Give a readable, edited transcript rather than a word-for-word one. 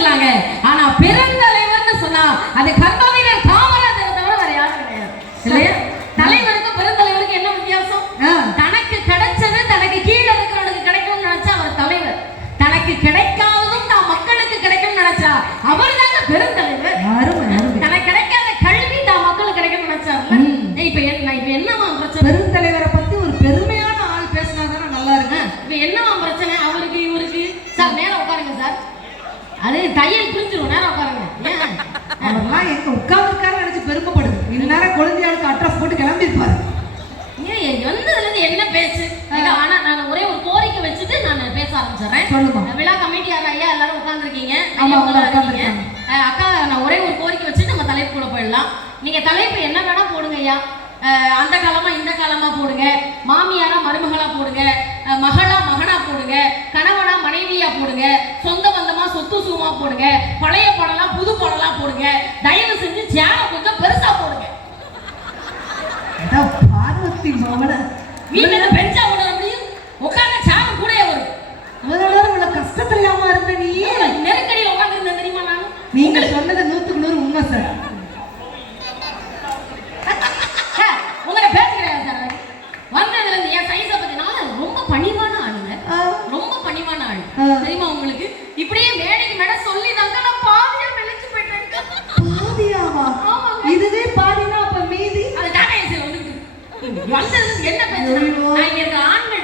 இருந்திருக்கலாங்க. ஆனா பெருந்தலைவர்னு சொன்னா அது கர்மவீரர் காமராஜரை தவிர வேற யாரும் கிடையாது இல்லையா? தலைவருக்கும் பெருந்தலைவருக்கு என்ன வித்தியாசம்? தனக்கு கிடைச்சது தனக்கு கீழே இருக்கிறவனுக்கு கிடைக்கும்னு நினைச்சா அவர் தலைவர், தனக்கு கிடைக்காததும் தான் மக்களுக்கு கிடைக்கும்னு நினைச்சா அவர் தாங்க பெருந்தலைவர். தனக்கு கிடைக்காத கல்வி தான் மக்களுக்கு கிடைக்கும்னு நினைச்சாருல. இப்ப என்னவா பிரச்சனை? பெருந்தலைவரை பத்தி ஒரு பெருமையான ஆள் பேசினாதானே நல்லா இருக்கு. இப்ப என்னவா பிரச்சனை? அவருக்கு இவருக்கு சார் நேரம் உட்காருங்க சார், அது தையல் புரிஞ்சிடும், நேரம் உட்காருங்க. அவர்லாம் எங்க உட்கார்ந்துருக்காரு நினைச்சு பெருமைப்படுது. இந்நேரம் குழந்தையாளுக்கு அட்ரஸ் போட்டு கிளம்பிருப்பாரு. வந்ததுல இருந்து என்ன பேச்சு? ஆனா நான் ஒரே ஒரு கோரிக்கை வச்சுட்டு நான் பேச ஆரம்பிச்சிடறேன். சொல்லுங்க. விழா கமிட்டியார் ஐயா எல்லாரும் உட்கார்ந்துருக்கீங்க. அக்கா நான் ஒரே ஒரு கோரிக்கை வச்சுட்டு நம்ம தலைப்புக்குள்ள போயிடலாம். நீங்க தலைப்பு என்ன வேணா போடுங்க ஐயா. அந்த காலமா இந்த காலமா போடுங்க, மாமியாரா மருமகளா போடுங்க, மகளா மகனா போடுங்க, கணவனா மனைவியா போடுங்க, சொந்த பந்தமா சொத்து சுகமா போடுங்க, பழைய பாடலாம் புது பாடலாம் போடுங்க. தயவு செஞ்சு சேனலை கொஞ்சம் பெருசா போடுங்க. பார்வதி மாவன வீட்டுல பெஞ்சா உணர முடியும், உட்கார்ந்த சேனல் கூட வரும். இவ்வளவு கஷ்டத்துல இல்லாம இருந்த நீ நெருக்கடியில் உட்கார்ந்து இருந்த தெரியுமா? நான் நீங்க சொன்னது 100க்கு 100 உண்மை சார். உங்களை பேச கிடையாது சார். வந்ததுல இருந்து என் சைஸை பத்தி நான் ரொம்ப பணிவான ஆளுங்க, ரொம்ப பணிவான ஆளு தெரியுமா உங்களுக்கு? இப்படியே மேடைக்கு மேடை சொல்லி தாங்க நான் பாதியா மெலிச்சு போயிட்டேன். பாதியாவா? இதுவே பாதினா அப்ப மீதி அது டாடா ஏசில வந்துருக்கு. வந்தது என்ன பேசுறேன்? நான் இங்க இருக்க ஆண்கள்